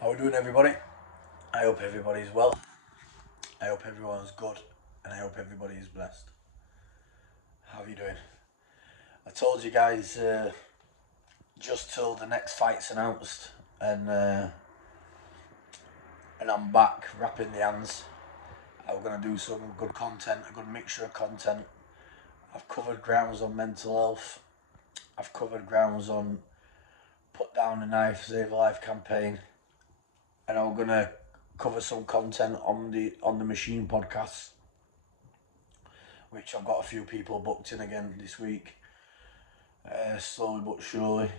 How are we doing, everybody? I hope everybody's well. I hope everyone's good, and I hope everybody is blessed. How are you doing? I told you guys just till the next fight's announced, and I'm back wrapping the hands. I'm gonna do some good content, a good mixture of content. I've covered grounds on mental health. I've covered grounds on put down the knife, save a life campaign, and I'm gonna cover some content on the machine podcast, which I've got a few people booked in again this week. Slowly but surely.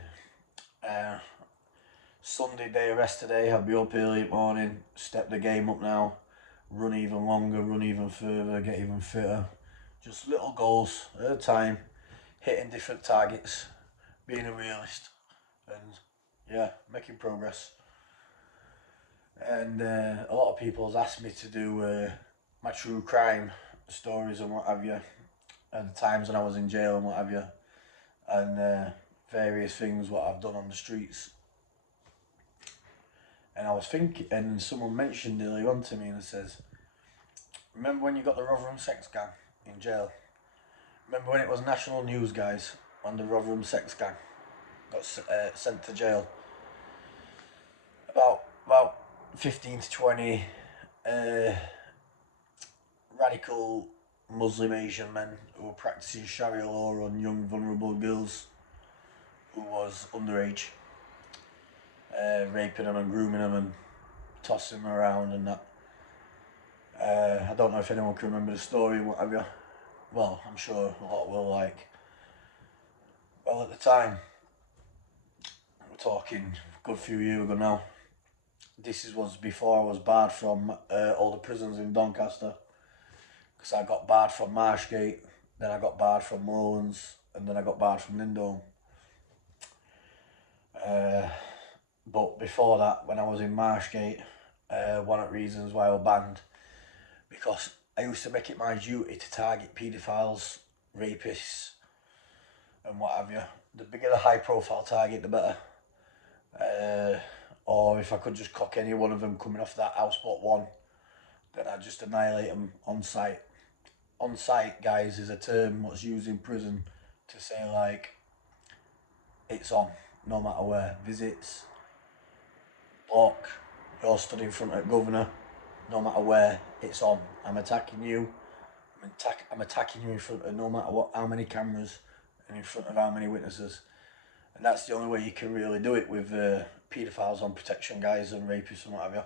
Sunday day of rest today. I'll be up early in the morning, step the game up now, run even longer, run even further, get even fitter. Just little goals at a time, hitting different targets, being a realist, and yeah, making progress. And a lot of people has asked me to do my true crime stories and what have you, and the times when I was in jail and what have you, and various things what I've done on the streets. And I was thinking, and someone mentioned earlier on to me, and it says, "Remember when you got the Rotherham sex gang in jail? Remember when it was national news, guys, when the Rotherham sex gang got sent to jail? About 15 to 20 radical Muslim Asian men who were practicing Sharia law on young vulnerable girls who was underage, raping them and grooming them and tossing them around and that. I don't know if anyone can remember the story, what have you. Well, I'm sure a lot will. Well, at the time, we're talking a good few years ago now. This was before I was barred from all the prisons in Doncaster, because I got barred from Marshgate, then I got barred from Lowlands, and then I got barred from Lindholm. But before that, when I was in Marshgate, one of the reasons why I was banned, because I used to make it my duty to target paedophiles, rapists, and what have you. The bigger the high profile target, the better. Or if I could just cock any one of them coming off that houseboat one, then I'd just annihilate them on sight. On sight, guys, is a term what's used in prison to say, like, it's on, no matter where. Visits, block, you're stood in front of the governor, no matter where, it's on. I'm attacking you. I'm attacking you in front of no matter what, how many cameras, and in front of how many witnesses. And that's the only way you can really do it with paedophiles on protection, guys, and rapists and what have you.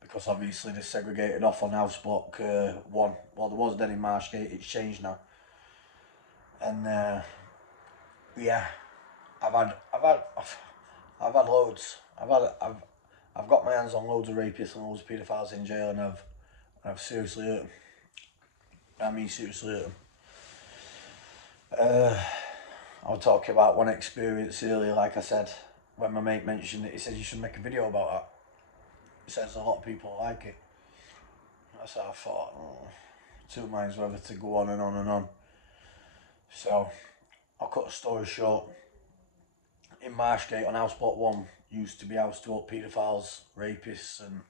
Because obviously they're segregated off on house block 1. Well, there was then in Marshgate, it's changed now. And yeah, I've had loads. I've got my hands on loads of rapists and loads of paedophiles in jail, and I've seriously hurt them. I mean, seriously hurt them. I was talking about one experience earlier, like I said, when my mate mentioned it, he said you should make a video about that. He says a lot of people like it. That's how I thought, two minds whether to go on and on and on. So, I'll cut a story short. In Marshgate on Houseboat 1 used to be housed to all paedophiles, rapists, and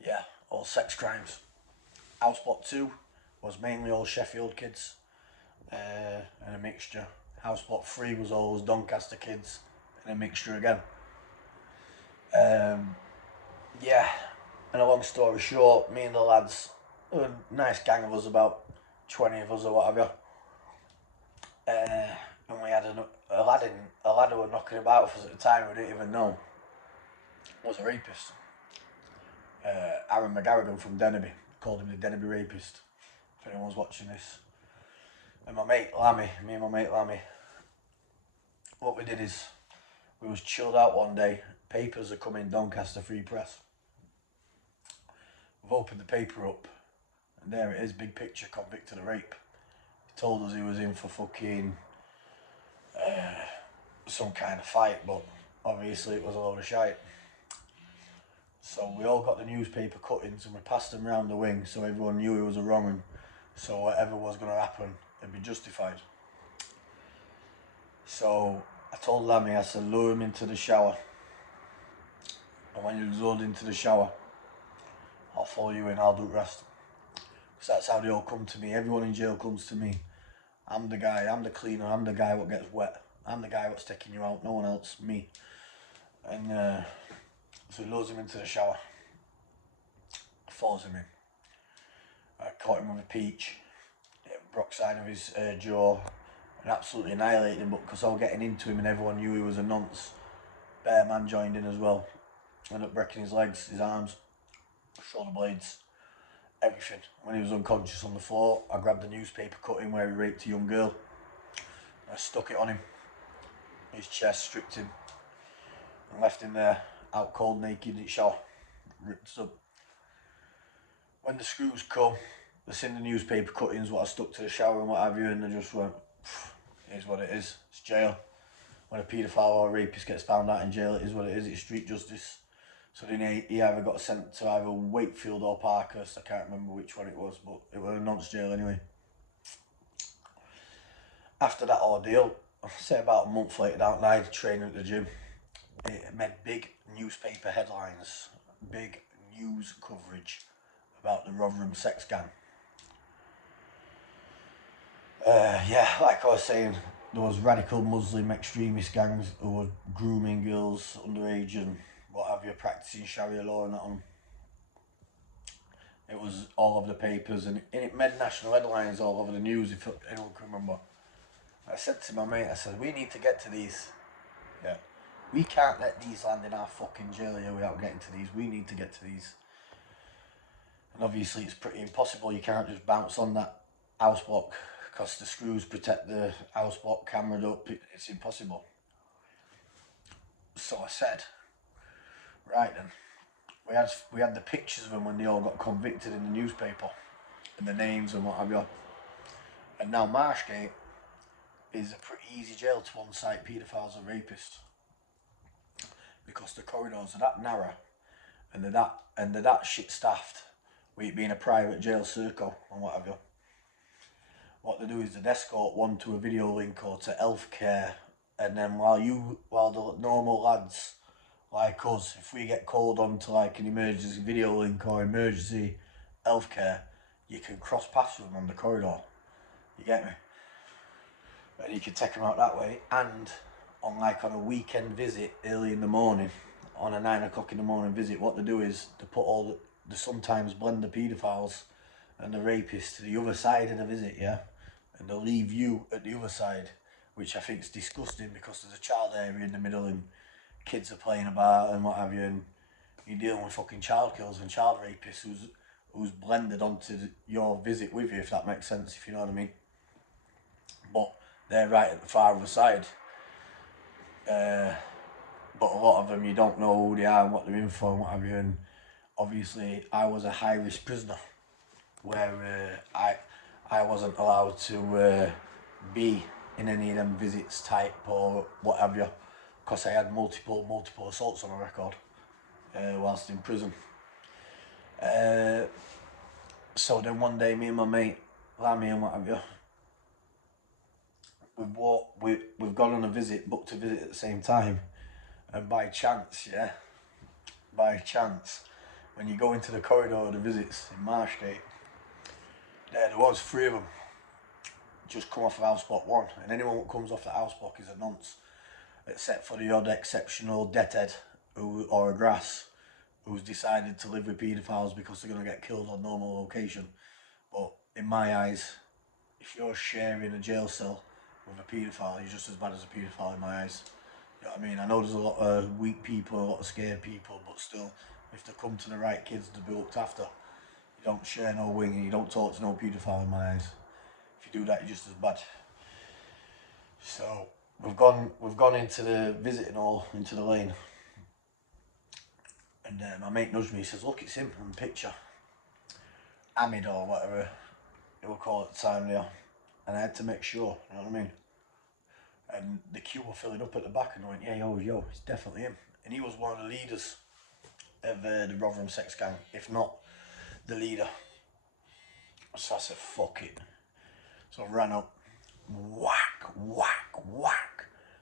yeah, all sex crimes. Houseboat 2 was mainly all Sheffield kids and a mixture. Houseboat 3 was all Doncaster kids and a mixture again. Yeah, and a long story short, me and the lads, a nice gang of us, about 20 of us or whatever, and we had a lad who was knocking about for us at the time we didn't even know was a rapist. Aaron McGarrigan from Denby, called him the Denby rapist, if anyone's watching this. And me and my mate Lammy, what we did is, we was chilled out one day, papers are coming, Doncaster Free Press. We've opened the paper up, and there it is, big picture, convicted of rape. He told us he was in for fucking some kind of fight, but obviously it was a load of shite. So we all got the newspaper cuttings and we passed them round the wing so everyone knew it was a wrong one, so whatever was going to happen, it'd be justified. So I told Lammy, I said, lure him into the shower. And when you're loaded into the shower, I'll follow you in, I'll do the rest. Because that's how they all come to me. Everyone in jail comes to me. I'm the guy, I'm the cleaner, I'm the guy what gets wet. I'm the guy what's taking you out, no one else, me. And so he loads him into the shower. Follows him in. I caught him with a peach. It broke side of his jaw. And absolutely annihilated him, but because I was getting into him and everyone knew he was a nonce, Bear Man joined in as well. Ended up breaking his legs, his arms, shoulder blades, everything. When he was unconscious on the floor, I grabbed the newspaper cutting where he raped a young girl. I stuck it on him, his chest, stripped him, and left him there, out cold, naked in the shower, ripped up. When the screws come, they seen the newspaper cuttings, what I stuck to the shower and what have you, and they just went, here's what it is, it's jail. When a paedophile or a rapist gets found out in jail, it is what it is, it's street justice. So then he either got sent to either Wakefield or Parkhurst, I can't remember which one it was, but it was a nonce jail anyway. After that ordeal, say about a month later down the line, training at the gym, it made big newspaper headlines, big news coverage about the Rotherham sex gang. Yeah, like I was saying, there was radical Muslim extremist gangs who were grooming girls underage and what have you, practicing Sharia law and that on. It was all over the papers and it made national headlines all over the news, if anyone can remember. I said to my mate, I said, we need to get to these. Yeah. We can't let these land in our fucking jail here without getting to these. We need to get to these. And obviously it's pretty impossible. You can't just bounce on that house block because the screws protect the house block cambered up. It's impossible. So I said, right then, we had the pictures of them when they all got convicted in the newspaper and the names and what have you. And now Marshgate is a pretty easy jail to on-site paedophiles and rapists because the corridors are that narrow and they're that shit staffed with it being a private jail circle and what have you. What they do is they'd escort one to a video link or to healthcare, and then while the normal lads like us, if we get called on to like an emergency video link or emergency healthcare, you can cross paths with them on the corridor. You get me? And you can take them out that way. And on a weekend visit early in the morning, on a 9 o'clock in the morning visit, what they do is they sometimes blend the paedophiles and the rapists to the other side of the visit, yeah? And they'll leave you at the other side, which I think is disgusting because there's a child area in the middle and kids are playing about and what have you, and you're dealing with fucking child killers and child rapists who's blended onto your visit with you, if that makes sense, if you know what I mean. But they're right at the far other side. But a lot of them, you don't know who they are and what they're in for and what have you, and obviously I was a high risk prisoner where I wasn't allowed to be in any of them visits type or what have you, because I had multiple assaults on my record whilst in prison. So then one day me and my mate, Lammy and what have you, we've gone on a visit, booked a visit at the same time, and by chance, when you go into the corridor of the visits in Marshgate, there was 3 of them just come off of house block 1, and anyone that comes off the house block is a nonce, except for the odd exceptional deadhead or a grass who's decided to live with paedophiles because they're going to get killed on normal location. But in my eyes, if you're sharing a jail cell with a paedophile, you're just as bad as a paedophile in my eyes. You know what I mean? I know there's a lot of weak people, a lot of scared people, but still, if they come to the right kids to be looked after, you don't share no wing and you don't talk to no paedophile in my eyes. If you do that, you're just as bad. So we've gone into the visiting hall, into the lane, and my mate nudged me. He says, "Look, it's him on the picture, Hamid or whatever they were called at the time there." And I had to make sure, you know what I mean? And the queue were filling up at the back, and I went, "Yeah, yo, it's definitely him." And he was one of the leaders of the Rotherham sex gang, if not the leader. So I said, "Fuck it." So I ran up, whack. I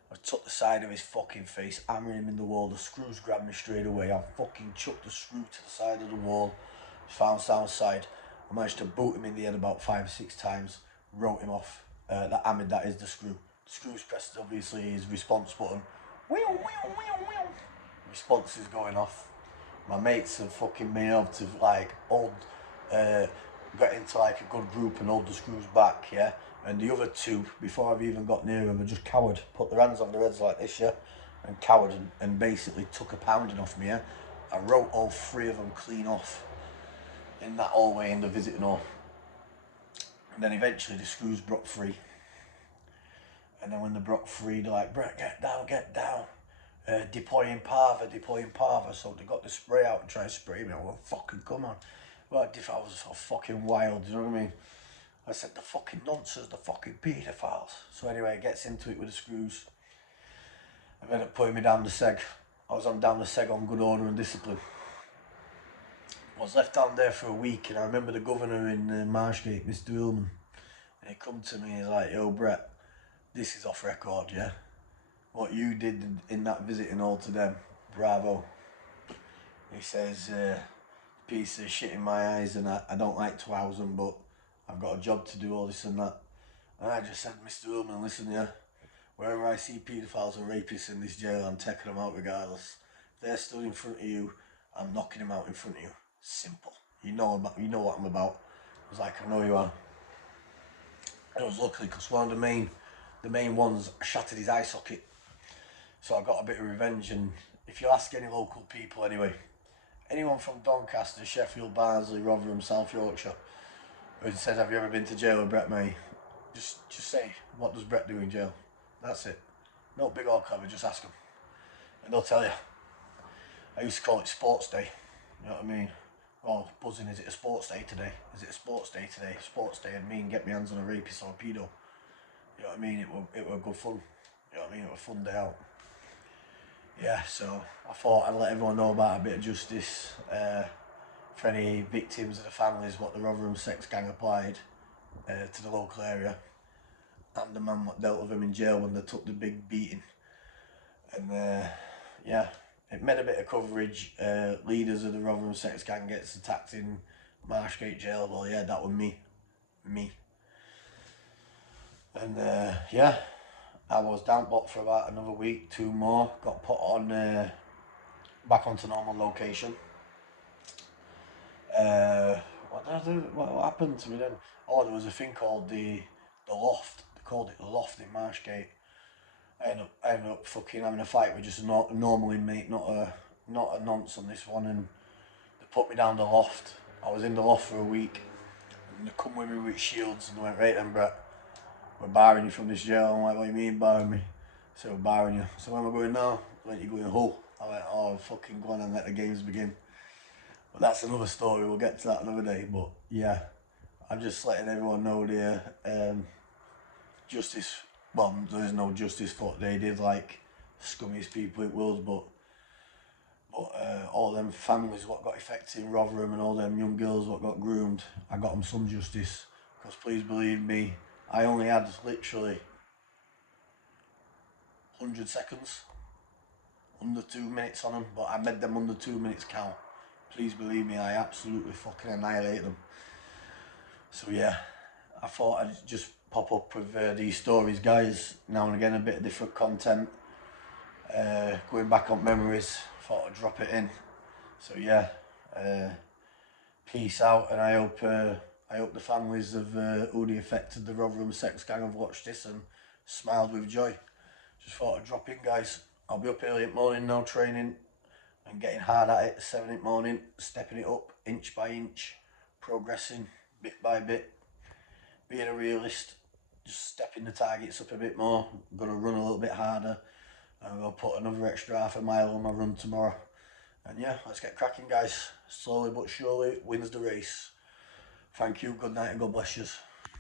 was took the side of his fucking face, hammering him in the wall. The screws grabbed me straight away. I fucking chucked the screw to the side of the wall, found sound side. I managed to boot him in the head about 5 or 6 times, wrote him off. That hammered, that is the screw. The screw's pressed, obviously, his response button. Response is going off. My mates have fucking been able to like hold, get into like a good group and hold the screws back, yeah. And the other 2, before I've even got near them, were just coward, put their hands on their heads like this, yeah, and cowered and basically took a pounding off me, yeah. I wrote all 3 of them clean off in that hallway in the visiting hall. And then eventually the screws broke free. And then when they broke free, they're like, Brett, get down. Deploying parva. So they got the spray out and tried to spray me. I went, fucking come on. Well, if I was so fucking wild, you know what I mean? I said, the fucking nonsense, the fucking paedophiles. So anyway, it gets into it with the screws. I ended up putting me down the seg. I was on down the seg on good order and discipline. I was left down there for a week, and I remember the governor in Marshgate, Mr. Ullman, and he come to me, he's like, yo Brett, this is off record, yeah? What you did in that visiting hall to them, bravo. He says, piece of shit in my eyes, and I don't like to house them, but I've got a job to do, all this and that. And I just said, Mr. Ullman, listen, yeah, wherever I see paedophiles or rapists in this jail, I'm taking them out regardless. If they're stood in front of you, I'm knocking them out in front of you. Simple. You know what I'm about. I was like, I know you are. And it was luckily because one of the main ones shattered his eye socket. So I got a bit of revenge. And if you ask any local people anyway, anyone from Doncaster, Sheffield, Barnsley, Rotherham, South Yorkshire, who says, have you ever been to jail with Brett May? Just say, what does Brett do in jail? That's it. No big or clever, just ask them. And they'll tell you. I used to call it sports day. You know what I mean? Oh, buzzing, is it a sports day today? Is it a sports day today? Sports day, and me and get my hands on a rapist or a pedo. You know what I mean? It were good fun. You know what I mean? It was a fun day out. Yeah, so I thought I'd let everyone know about a bit of justice for any victims of the families, what the Rotherham sex gang applied to the local area, and the man that dealt with them in jail when they took the big beating. And yeah, it made a bit of coverage. Leaders of the Rotherham sex gang gets attacked in Marshgate jail. Well, yeah, that was me. And yeah, I was down block for about another week, 2 more. Got put on back onto normal location. What did I do? What happened to me then? Oh, there was a thing called the loft. They called it the loft in Marshgate. I ended up fucking having a fight with just a normal inmate, not a nonce on this one, and they put me down the loft. I was in the loft for a week, and they come with me with shields, and they went, right then Brett, we're barring you from this jail. I'm like, what do you mean barring me? So we're barring you. So where am I going now? They went, you're going Hull. I went, oh fucking go on and let the games begin. But that's another story, we'll get to that another day. But yeah, I'm just letting everyone know there, justice, well, there is no justice for what they did, like scummiest people it was, but all them families what got affected in Rotherham and all them young girls what got groomed, I got them some justice. Because please believe me, I only had literally 100 seconds, under 2 minutes on them, but I made them under 2 minutes count. Please believe me, I absolutely fucking annihilate them. So yeah, I thought I'd just pop up with these stories, guys, now and again, a bit of different content, going back on memories, thought I'd drop it in. So yeah, peace out, and I hope the families of who the affected the Rotherham sex gang have watched this and smiled with joy. Just thought I'd drop in, guys. I'll be up early in the morning now, training and getting hard at it, 7 in the morning, stepping it up inch by inch, progressing bit by bit, being a realist, just stepping the targets up a bit more. I'm going to run a little bit harder. I'm going to put another extra half a mile on my run tomorrow. And yeah, let's get cracking, guys. Slowly but surely wins the race. Thank you, good night and God bless you.